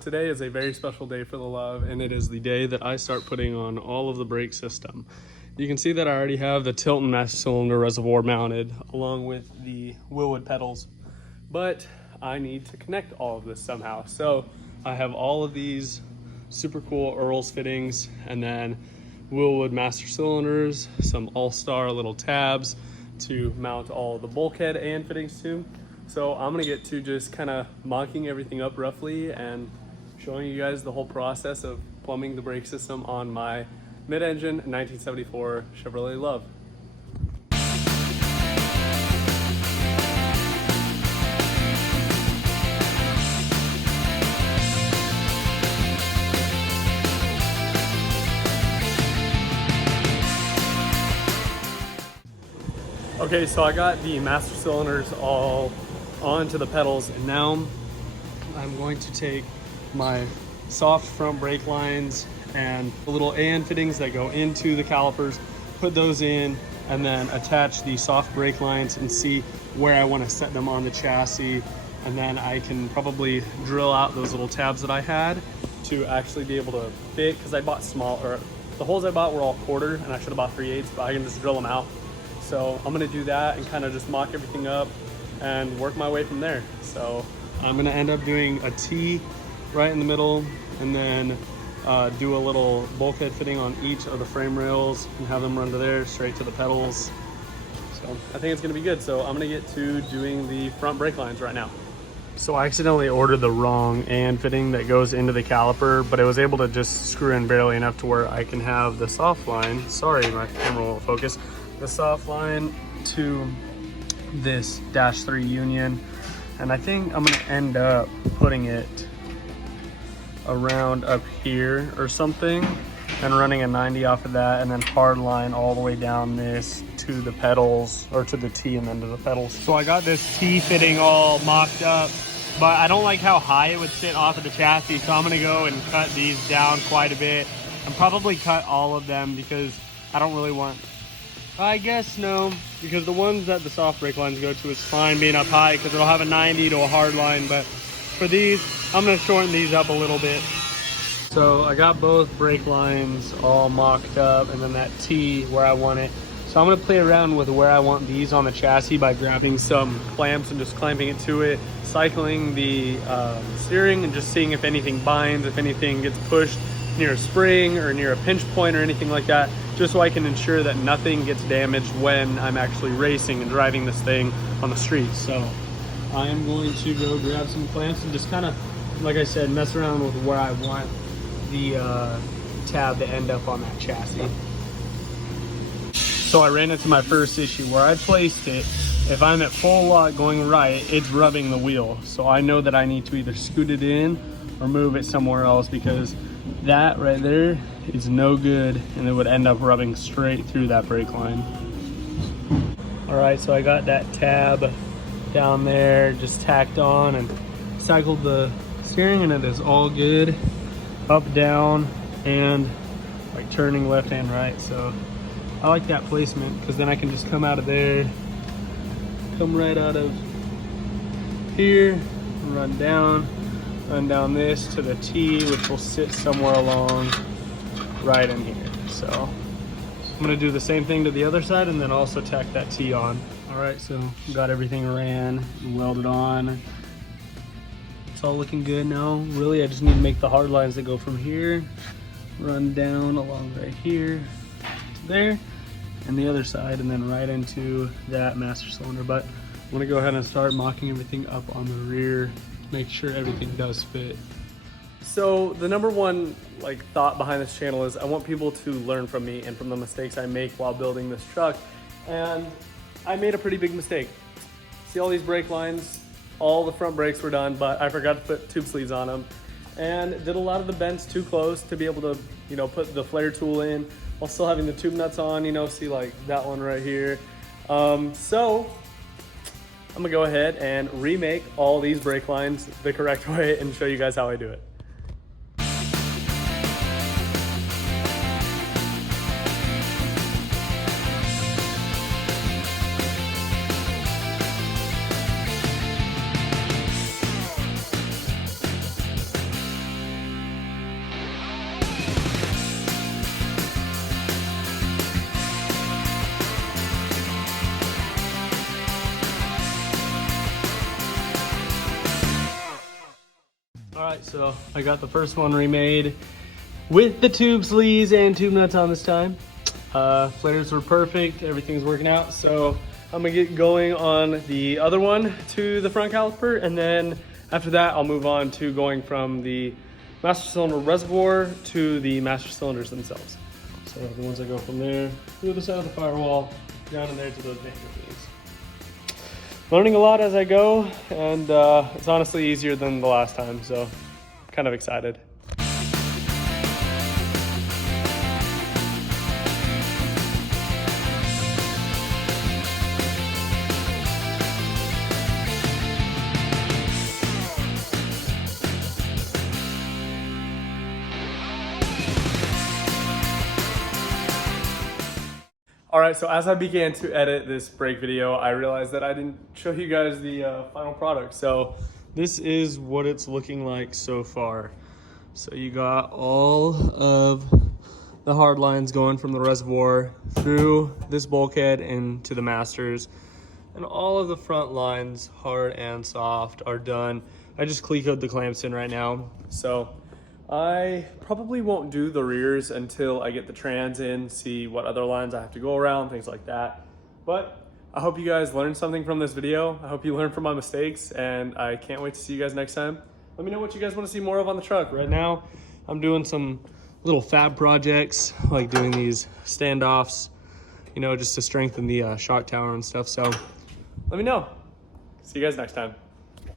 Today is a very special day for the Love, and it is the day that I start putting on all of the brake system. You can see that I already have the tilt and master cylinder reservoir mounted along with the Willwood pedals, but I need to connect all of this somehow. So I have all of these super cool Earls fittings and then Willwood master cylinders, some all-star little tabs to mount all the bulkhead and fittings to. So I'm gonna get to just kind of mocking everything up roughly and showing you guys the whole process of plumbing the brake system on my mid-engine 1974 Chevrolet Love. Okay, so I got the master cylinders all onto the pedals, and now I'm going to take my soft front brake lines and the little AN fittings that go into the calipers, put those in, and then attach the soft brake lines and see where I want to set them on the chassis. And then I can probably drill out those little tabs that I had to actually be able to fit, because I bought small, or the holes I bought were all quarter and I should have bought 3/8, but I can just drill them out. So I'm gonna do that and kind of just mock everything up and work my way from there. So I'm gonna end up doing a T right in the middle, and then do a little bulkhead fitting on each of the frame rails and have them run to there straight to the pedals. So I think it's gonna be good. So I'm gonna get to doing the front brake lines right now. So I accidentally ordered the wrong AN fitting that goes into the caliper, but it was able to just screw in barely enough to where I can have the soft line, sorry my camera won't focus, the soft line to this -3 union. And I think I'm gonna end up putting it around up here or something and running a 90 off of that, and then hard line all the way down this to the pedals, or to the T and then to the pedals. So I got this T fitting all mocked up, but I don't like how high it would sit off of the chassis, so I'm gonna go and cut these down quite a bit and probably cut all of them, because I don't really want, I guess no, because the ones that the soft brake lines go to is fine being up high because it'll have a 90 to a hard line, but for these, I'm gonna shorten these up a little bit. So I got both brake lines all mocked up, and then that T where I want it. So I'm gonna play around with where I want these on the chassis by grabbing some clamps and just clamping it to it, cycling the steering and just seeing if anything binds, if anything gets pushed near a spring or near a pinch point or anything like that, just so I can ensure that nothing gets damaged when I'm actually racing and driving this thing on the street. So I am going to go grab some clamps and just kind of, like I said, mess around with where I want the tab to end up on that chassis. So I ran into my first issue where I placed it. If I'm at full lock going right, it's rubbing the wheel. So I know that I need to either scoot it in or move it somewhere else, because that right there is no good, and it would end up rubbing straight through that brake line. All right, so I got that tab down there just tacked on and cycled the steering, and it is all good, up, down, and like turning left and right. So I like that placement, because then I can just come out of there, come right out of here, run down this to the T, which will sit somewhere along right in here. So I'm gonna do the same thing to the other side and then also tack that T on. All right, so got everything ran and welded on. It's all looking good now. Really, I just need to make the hard lines that go from here, run down along right here to there, and the other side, and then right into that master cylinder. But I'm gonna go ahead and start mocking everything up on the rear, make sure everything does fit. So the number one thought behind this channel is I want people to learn from me and from the mistakes I make while building this truck. And I made a pretty big mistake. See all these brake lines? All the front brakes were done, but I forgot to put tube sleeves on them, and did a lot of the bends too close to be able to, put the flare tool in while still having the tube nuts on, see like that one right here. So I'm gonna go ahead and remake all these brake lines the correct way and show you guys how I do it. right, so I got the first one remade with the tube sleeves and tube nuts on this time. Flares were perfect, everything's working out. So I'm gonna get going on the other one to the front caliper, and then after that I'll move on to going from the master cylinder reservoir to the master cylinders themselves. So the ones that go from there through the side of the firewall, down in there to those manual beams. Learning a lot as I go, and it's honestly easier than the last time, so kind of excited. All right, so as I began to edit this brake video, I realized that I didn't show you guys the final product. So this is what it's looking like so far. So you got all of the hard lines going from the reservoir through this bulkhead into the masters. And all of the front lines, hard and soft, are done. I just cleat-coated the clamps in right now. So I probably won't do the rears until I get the trans in, see what other lines I have to go around, things like that. But I hope you guys learned something from this video. I hope you learned from my mistakes, and I can't wait to see you guys next time. Let me know what you guys want to see more of on the truck. Right now, I'm doing some little fab projects, like doing these standoffs, you know, just to strengthen the shock tower and stuff. So let me know. See you guys next time.